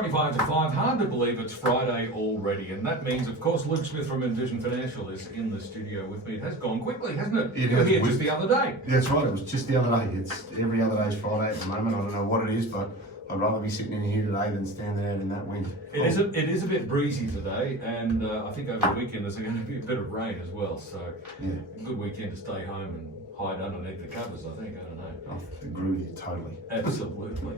25 to 5, hard to believe it's Friday already, and that means, of course, Luke Smith from Envision Financial is in the studio with me. It has gone quickly, hasn't it? It You were has. here just the other day. Yeah, that's right, it was just the other day. It's every other day's Friday at the moment. I don't know what it is, but I'd rather be sitting in here today than standing out in that wind. It is a bit breezy today, and I think over the weekend there's going to be a bit of rain as well, so Yeah, a good weekend to stay home and hide underneath the covers, I think. I don't know. I agree with you totally. Absolutely.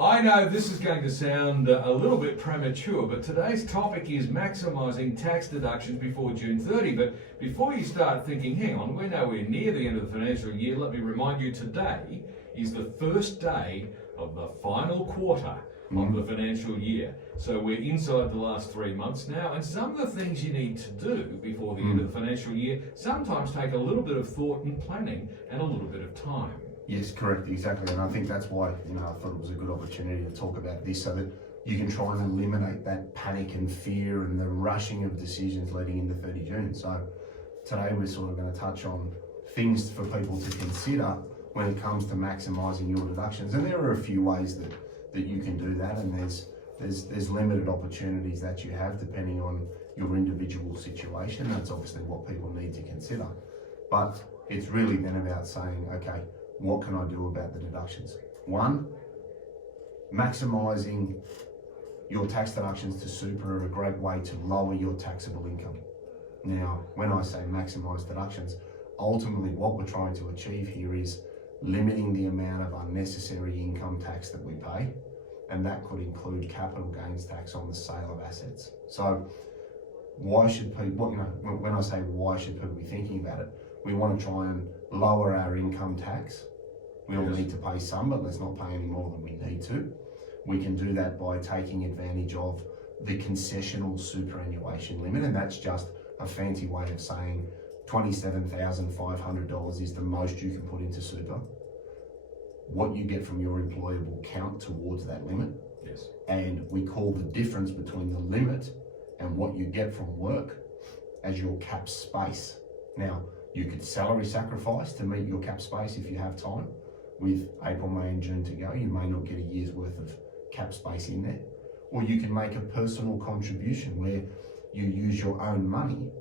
I know this is going to sound a little bit premature, but today's topic is maximising tax deductions before June 30. But before you start thinking, hang on, we're nowhere near the end of the financial year, let me remind you today is the first day of the final quarter of the financial year. So we're inside the last 3 months now, and some of the things you need to do before the end of the financial year sometimes take a little bit of thought and planning and a little bit of time. Yes, correct, exactly. And I think that's why, I thought it was a good opportunity to talk about this so that you can try and eliminate that panic and fear and the rushing of decisions leading into 30 June. So today we're sort of going to touch on things for people to consider when it comes to maximising your deductions. And there are a few ways that you can do that, and there's limited opportunities that you have depending on your individual situation. That's obviously what people need to consider. But it's really then about saying, okay, what can I do about the deductions? One, maximising your tax deductions to super are a great way to lower your taxable income. Now, when I say maximise deductions, ultimately what we're trying to achieve here is limiting the amount of unnecessary income tax that we pay, and that could include capital gains tax on the sale of assets. So why should people, when I say why should people be thinking about it, we want to try and lower our income tax. We all need to pay some, but let's not pay any more than we need to. We can do that by taking advantage of the concessional superannuation limit, and that's just a fancy way of saying $27,500 is the most you can put into super. What you get from your employer will count towards that limit. Yes. And we call the difference between the limit and what you get from work as your cap space. Now, you could salary sacrifice to meet your cap space if you have time. With April, May and June to go, you may not get a year's worth of cap space in there. Or you can make a personal contribution where you use your own money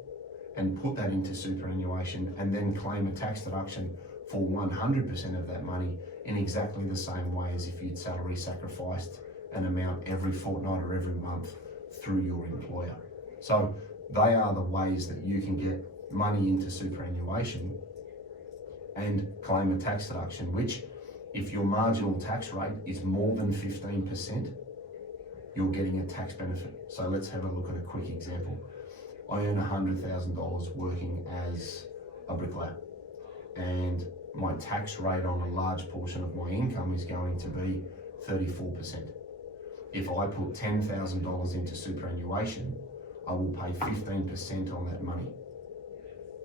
and put that into superannuation and then claim a tax deduction for 100% of that money in exactly the same way as if you'd salary sacrificed an amount every fortnight or every month through your employer. So they are the ways that you can get money into superannuation and claim a tax deduction, which if your marginal tax rate is more than 15%, you're getting a tax benefit. So let's have a look at a quick example. I earn $100,000 working as a bricklayer, and my tax rate on a large portion of my income is going to be 34%. If I put $10,000 into superannuation, I will pay 15% on that money.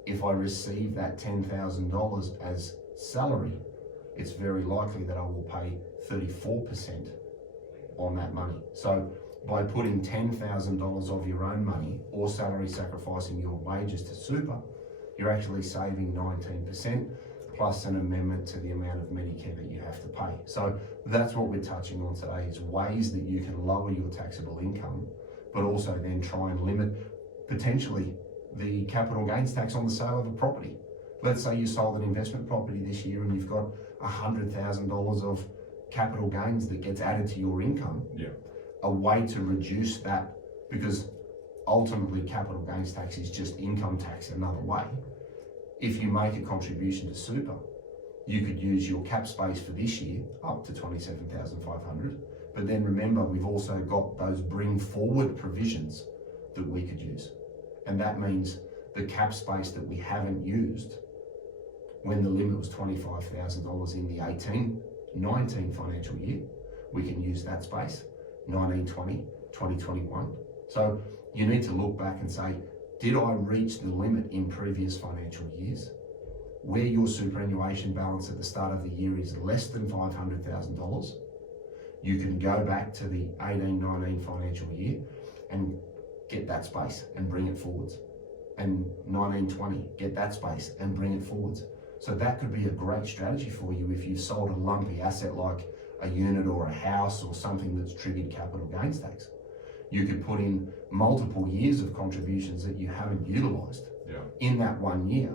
If I receive that $10,000 as salary, it's very likely that I will pay 34% on that money. So by putting $10,000 of your own money or salary sacrificing your wages to super, you're actually saving 19% plus an amendment to the amount of Medicare that you have to pay. So that's what we're touching on today, is ways that you can lower your taxable income, but also then try and limit potentially the capital gains tax on the sale of a property. Let's say you sold an investment property this year and you've got $100,000 of capital gains that gets added to your income. Yeah. A way to reduce that, because ultimately capital gains tax is just income tax another way. If you make a contribution to super, you could use your cap space for this year up to $27,500. But then remember, we've also got those bring forward provisions that we could use. And that means the cap space that we haven't used when the limit was $25,000 in the 18-19 financial year, we can use that space, 19-20, 2021. So you need to look back and say, did I reach the limit in previous financial years? Where your superannuation balance at the start of the year is less than $500,000, you can go back to the 18-19 financial year and get that space and bring it forwards. And 19-20, get that space and bring it forwards. So that could be a great strategy for you if you've sold a lumpy asset like a unit or a house or something that's triggered capital gains tax. You could put in multiple years of contributions that you haven't utilised in that 1 year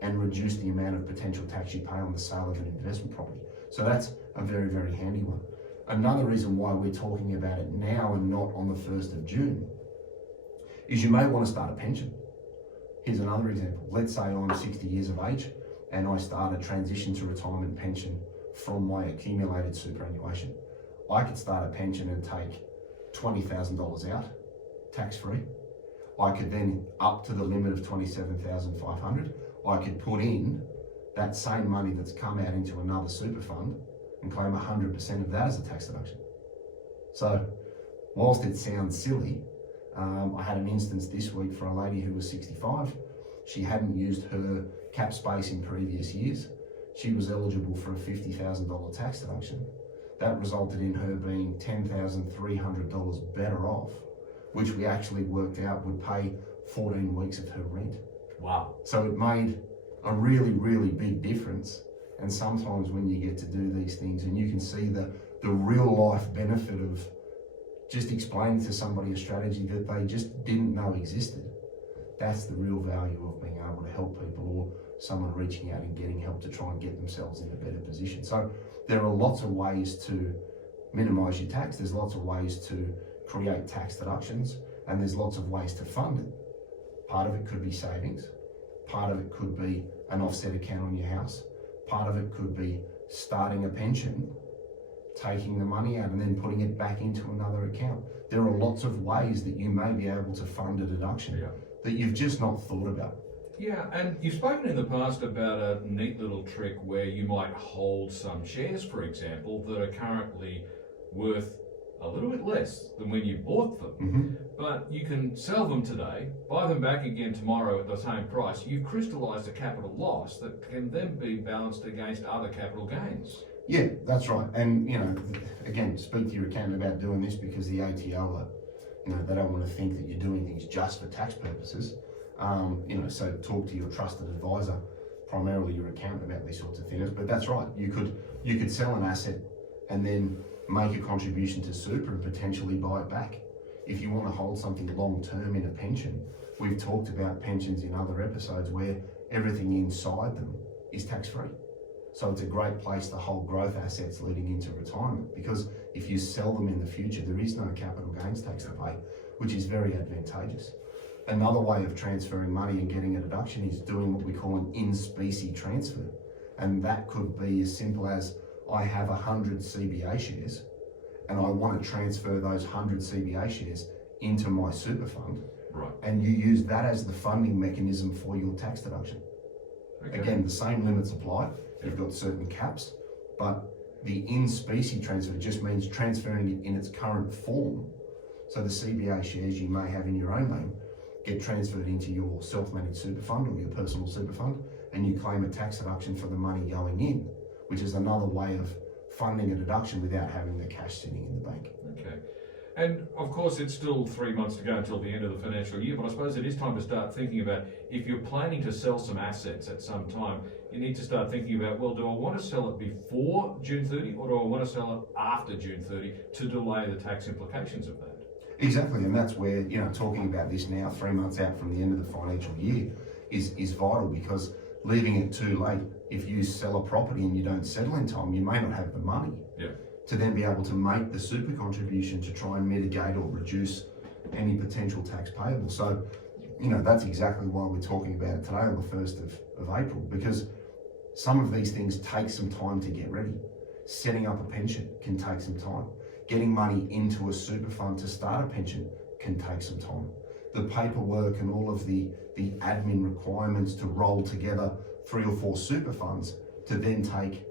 and reduce the amount of potential tax you pay on the sale of an investment property. So that's a very, very handy one. Another reason why we're talking about it now and not on the 1st of June is you may want to start a pension. Here's another example. Let's say I'm 60 years of age and I start a transition to retirement pension from my accumulated superannuation. I could start a pension and take $20,000 out, tax-free. I could then, up to the limit of $27,500, I could put in that same money that's come out into another super fund and claim 100% of that as a tax deduction. So, whilst it sounds silly, I had an instance this week for a lady who was 65. She hadn't used her cap space in previous years. She was eligible for a $50,000 tax deduction. That resulted in her being $10,300 better off, which we actually worked out would pay 14 weeks of her rent. Wow. So it made a really, really big difference. And sometimes when you get to do these things and you can see the real life benefit of just explaining to somebody a strategy that they just didn't know existed, that's the real value of being able to help people, or someone reaching out and getting help to try and get themselves in a better position. So there are lots of ways to minimise your tax. There's lots of ways to create tax deductions, and there's lots of ways to fund it. Part of it could be savings. Part of it could be an offset account on your house. Part of it could be starting a pension, taking the money out and then putting it back into another account. There are lots of ways that you may be able to fund a deduction that you've just not thought about. Yeah, and you've spoken in the past about a neat little trick where you might hold some shares, for example, that are currently worth a little bit less than when you bought them, but you can sell them today, buy them back again tomorrow at the same price. You've crystallised a capital loss that can then be balanced against other capital gains. Yeah, that's right. And, you know, again, speak to your accountant about doing this, because the ATO are, you know, they don't want to think that you're doing things just for tax purposes. You know, so talk to your trusted advisor, primarily your accountant, about these sorts of things. But that's right. You could sell an asset and then make a contribution to super and potentially buy it back. If you want to hold something long term in a pension, we've talked about pensions in other episodes where everything inside them is tax free. So it's a great place to hold growth assets leading into retirement, because if you sell them in the future, there is no capital gains tax to pay, which is very advantageous. Another way of transferring money and getting a deduction is doing what we call an in-specie transfer. And that could be as simple as, I have 100 CBA shares and I want to transfer those 100 CBA shares into my super fund. Right. And you use that as the funding mechanism for your tax deduction. Okay. Again, the same limits apply. You've got certain caps, but the in-specie transfer just means transferring it in its current form. So the CBA shares you may have in your own name get transferred into your self-managed super fund or your personal super fund, and you claim a tax deduction for the money going in, which is another way of funding a deduction without having the cash sitting in the bank. Okay. And of course, it's still 3 months to go until the end of the financial year, but I suppose it is time to start thinking about, if you're planning to sell some assets at some time, you need to start thinking about, well, do I want to sell it before June 30 or do I want to sell it after June 30 to delay the tax implications of that? Exactly, and that's where, you know, talking about this now, 3 months out from the end of the financial year, is vital, because leaving it too late, if you sell a property and you don't settle in time, you may not have the money to then be able to make the super contribution to try and mitigate or reduce any potential tax payable. So, you know, that's exactly why we're talking about it today on the 1st of April, because some of these things take some time to get ready. Setting up a pension can take some time. Getting money into a super fund to start a pension can take some time. The paperwork and all of the admin requirements to roll together 3 or 4 super funds to then take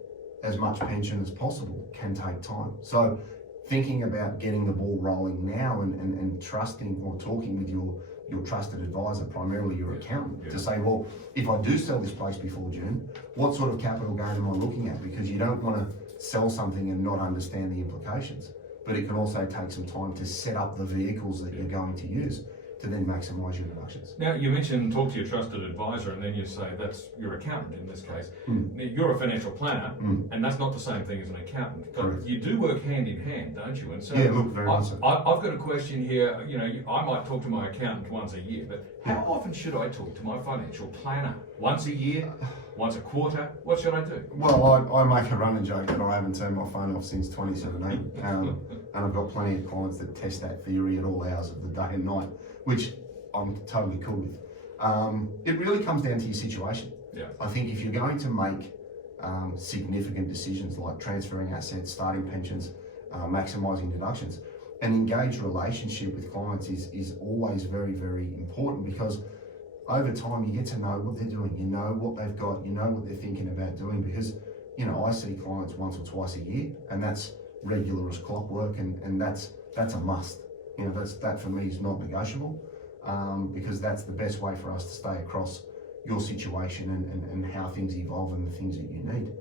as much pension as possible can take time. So thinking about getting the ball rolling now and trusting or talking with your trusted advisor, primarily your accountant, to say, well, if I do sell this place before June, what sort of capital gain am I looking at? Because you don't want to sell something and not understand the implications. But it can also take some time to set up the vehicles that you're going to use to then maximise your deductions. Now, you mentioned talk to your trusted advisor, and then you say that's your accountant in this case. Mm. You're a financial planner, Mm. and that's not the same thing as an accountant. But Correct. you do work hand in hand, don't you? And so Yeah, look, very much so. I've got a question here. You know, I might talk to my accountant once a year, but how often should I talk to my financial planner? Once a year? Once a quarter? What should I do? Well, I make a running joke that I haven't turned my phone off since 2017, and I've got plenty of clients that test that theory at all hours of the day and night, which I'm totally cool with. It really comes down to your situation. Yeah. I think if you're going to make significant decisions like transferring assets, starting pensions, maximising deductions, an engaged relationship with clients is always very, very important, because over time you get to know what they're doing, you know what they've got, you know what they're thinking about doing, because, you know, I see clients once or twice a year, and that's regular as clockwork, and that's a must. You know, that for me is not negotiable, because that's the best way for us to stay across your situation and how things evolve and the things that you need.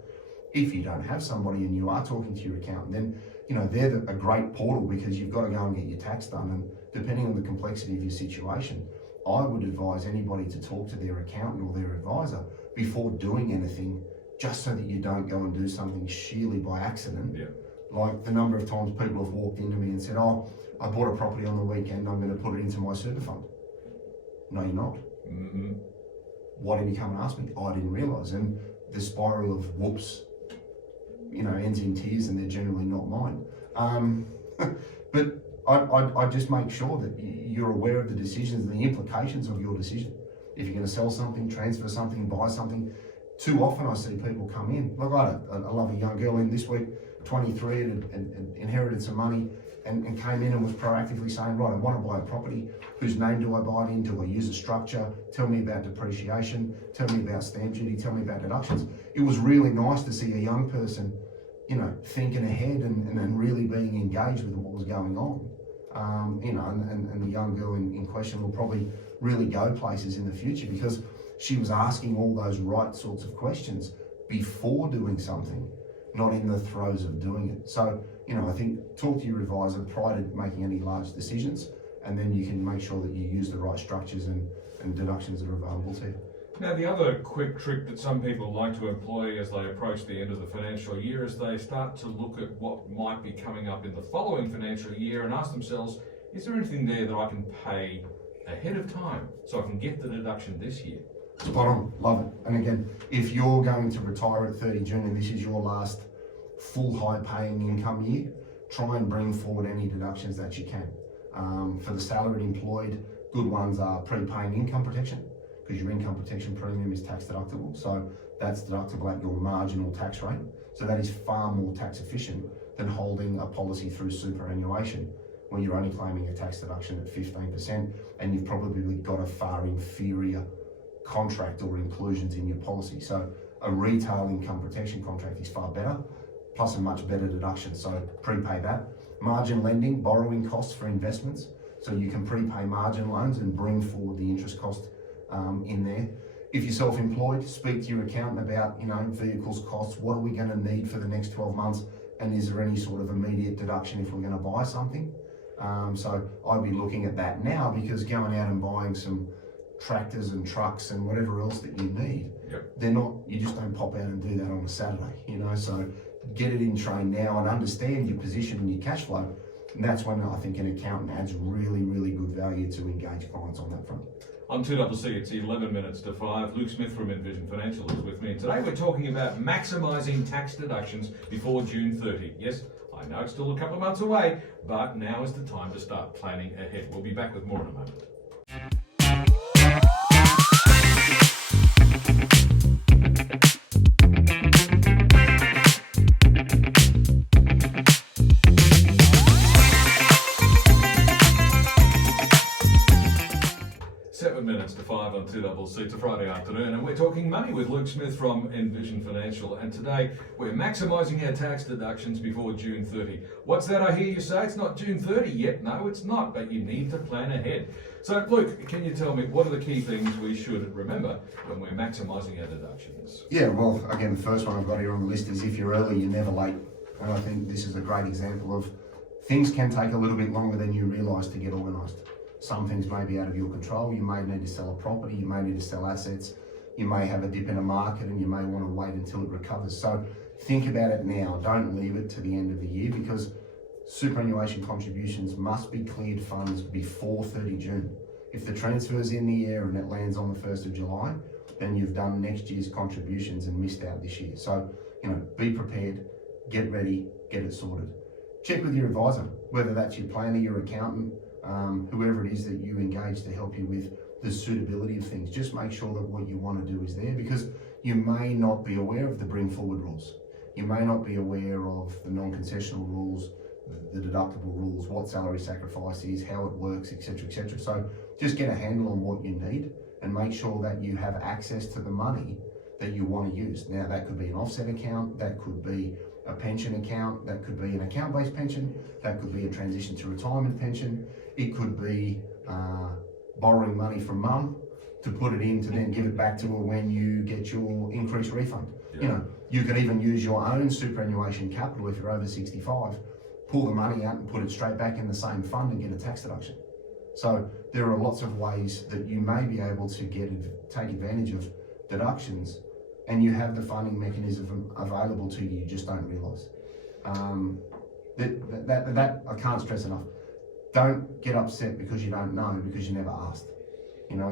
If you don't have somebody and you are talking to your accountant, then, you know, they're a great portal, because you've got to go and get your tax done, and depending on the complexity of your situation, I would advise anybody to talk to their accountant or their advisor before doing anything, just so that you don't go and do something sheerly by accident. Yeah. Like the number of times people have walked into me and said, "Oh, I bought a property on the weekend, I'm going to put it into my super fund." No, you're not. Mm-hmm. Why didn't you come and ask me? I didn't realise. And the spiral of whoops, you know, ends in tears, and they're generally not mine. But I just make sure that you're aware of the decisions and the implications of your decision. If you're going to sell something, transfer something, buy something, too often I see people come in. Look, I love a young girl in this week, 23, and inherited some money, and came in and was proactively saying, right, I want to buy a property. Whose name do I buy it in? Do I use a structure? Tell me about depreciation. Tell me about stamp duty. Tell me about deductions. It was really nice to see a young person, you know, thinking ahead and really being engaged with what was going on. You know, and the young girl in question will probably really go places in the future, because she was asking all those right sorts of questions before doing something, not in the throes of doing it. So, you know, I think talk to your advisor prior to making any large decisions, and then you can make sure that you use the right structures and deductions that are available to you. Now, the other quick trick that some people like to employ as they approach the end of the financial year is they start to look at what might be coming up in the following financial year and ask themselves, is there anything there that I can pay ahead of time so I can get the deduction this year? Spot on, love it. And again, if you're going to retire at 30 June and this is your last full high paying income year, try and bring forward any deductions that you can. For the salaried employed, good ones are prepaying income protection, because your income protection premium is tax deductible. So that's deductible at your marginal tax rate. So that is far more tax efficient than holding a policy through superannuation, when you're only claiming a tax deduction at 15%, and you've probably got a far inferior contract or inclusions in your policy. So a retail income protection contract is far better, plus a much better deduction. So prepay that. Margin lending, borrowing costs for investments. So you can prepay margin loans and bring forward the interest cost in there. If you're self-employed, speak to your accountant about, you know, vehicles costs. What are we going to need for the next 12 months? And is there any sort of immediate deduction if we're going to buy something? So I'd be looking at that now, because going out and buying some tractors and trucks and whatever else that you need, they're not, you just don't pop out and do that on a Saturday, you know. So get it in train now and understand your position and your cash flow. And that's when I think an accountant adds really, really good value to engage clients on that front. On 2CC, it's 11 minutes to 5. Luke Smith from Envision Financial is with me. And today we're talking about maximising tax deductions before June 30. Yes, I know it's still a couple of months away, but now is the time to start planning ahead. We'll be back with more in a moment. Minutes to 5 on 2CC. It's a Friday afternoon, and we're talking money with Luke Smith from Envision Financial. And today we're maximising our tax deductions before June 30. What's that I hear you say? It's not June 30 yet. No, it's not, but you need to plan ahead. So, Luke, can you tell me what are the key things we should remember when we're maximising our deductions? Yeah, well, again, the first one I've got here on the list is if you're early, you're never late. And I think this is a great example of things can take a little bit longer than you realise to get organised. Some things may be out of your control. You may need to sell a property, you may need to sell assets, you may have a dip in a market and you may want to wait until it recovers. So think about it now, don't leave it to the end of the year, because superannuation contributions must be cleared funds before 30 June. If the transfer's in the air and it lands on the 1st of July, then you've done next year's contributions and missed out this year. So, be prepared, get ready, get it sorted. Check with your advisor, whether that's your planner, your accountant, whoever it is that you engage to help you with the suitability of things. Just make sure that what you want to do is there, because you may not be aware of the bring forward rules. You may not be aware of the non-concessional rules, the deductible rules, what salary sacrifice is, how it works, etc., etc. So just get a handle on what you need and make sure that you have access to the money that you want to use. Now, that could be an offset account, that could be a pension account, that could be an account-based pension, that could be a transition to retirement pension, it could be borrowing money from mum to put it in to then give it back to her when you get your increased refund. Yeah. You can even use your own superannuation capital if you're over 65, pull the money out and put it straight back in the same fund and get a tax deduction. So there are lots of ways that you may be able to take advantage of deductions, and you have the funding mechanism available to you, you just don't realise. That I can't stress enough. Don't get upset because you don't know, because you never asked.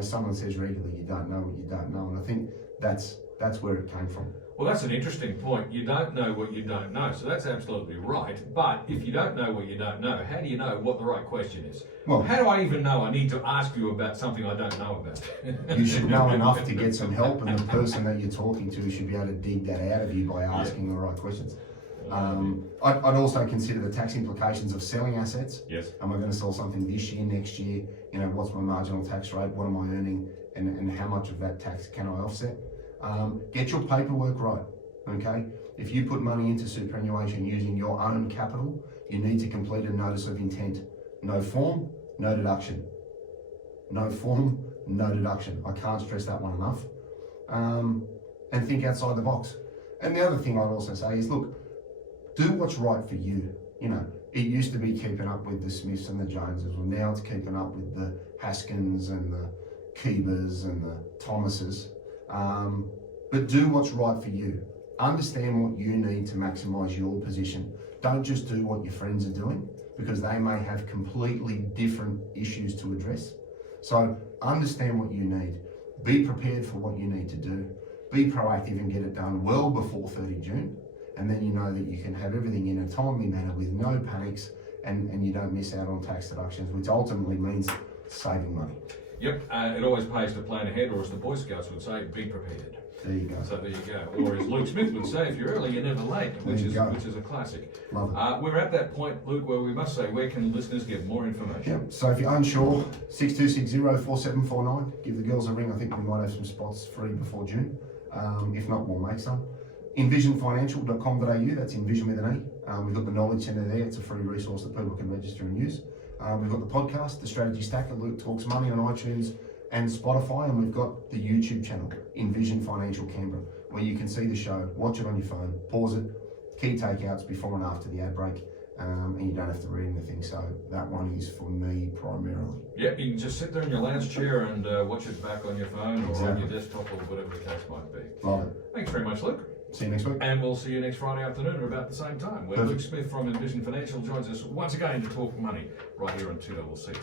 Someone says regularly, you don't know what you don't know, and I think that's where it came from. Well, that's an interesting point. You don't know what you don't know, so that's absolutely right. But if you don't know what you don't know, how do you know what the right question is? Well, how do I even know I need to ask you about something I don't know about? You should know enough to get some help, and the person that you're talking to should be able to dig that out of you by asking the right questions. I'd also consider the tax implications of selling assets. Yes. Am I going to sell something this year, next year? What's my marginal tax rate? What am I earning? And how much of that tax can I offset? Get your paperwork right, okay? If you put money into superannuation using your own capital, you need to complete a notice of intent. No form, no deduction. No form, no deduction. I can't stress that one enough. And think outside the box. And the other thing I'd also say is, look, do what's right for you. It used to be keeping up with the Smiths and the Joneses. Well, now it's keeping up with the Haskins and the Keebers and the Thomases. But do what's right for you. Understand what you need to maximise your position. Don't just do what your friends are doing, because they may have completely different issues to address. So understand what you need. Be prepared for what you need to do. Be proactive and get it done well before 30 June. And then you know that you can have everything in a timely manner with no panics, and you don't miss out on tax deductions, which ultimately means saving money. Yep, it always pays to plan ahead, or as the Boy Scouts would say, be prepared. There you go. So there you go. Or as Luke Smith would say, if you're early, you're never late, which is a classic. Love it. We're at that point, Luke, where we must say, where can listeners get more information? Yep. So if you're unsure, 6260-4749. Give the girls a ring. I think we might have some spots free before June. If not, we'll make some. Envisionfinancial.com.au, that's Envision with an E. We've got the Knowledge Centre there. It's a free resource that people can register and use. We've got the podcast, The Strategy Stacker, Luke Talks Money on iTunes and Spotify, and we've got the YouTube channel, Envision Financial Canberra, where you can see the show, watch it on your phone, pause it, key takeouts before and after the ad break, and you don't have to read anything, so that one is for me primarily. Yeah, you can just sit there in your lounge chair and watch it back on your phone or on your desktop or whatever the case might be. Love it. Thanks very much, Luke. See you next week. And we'll see you next Friday afternoon at about the same time, where Luke Smith from Envision Financial joins us once again to talk money right here on 2CC.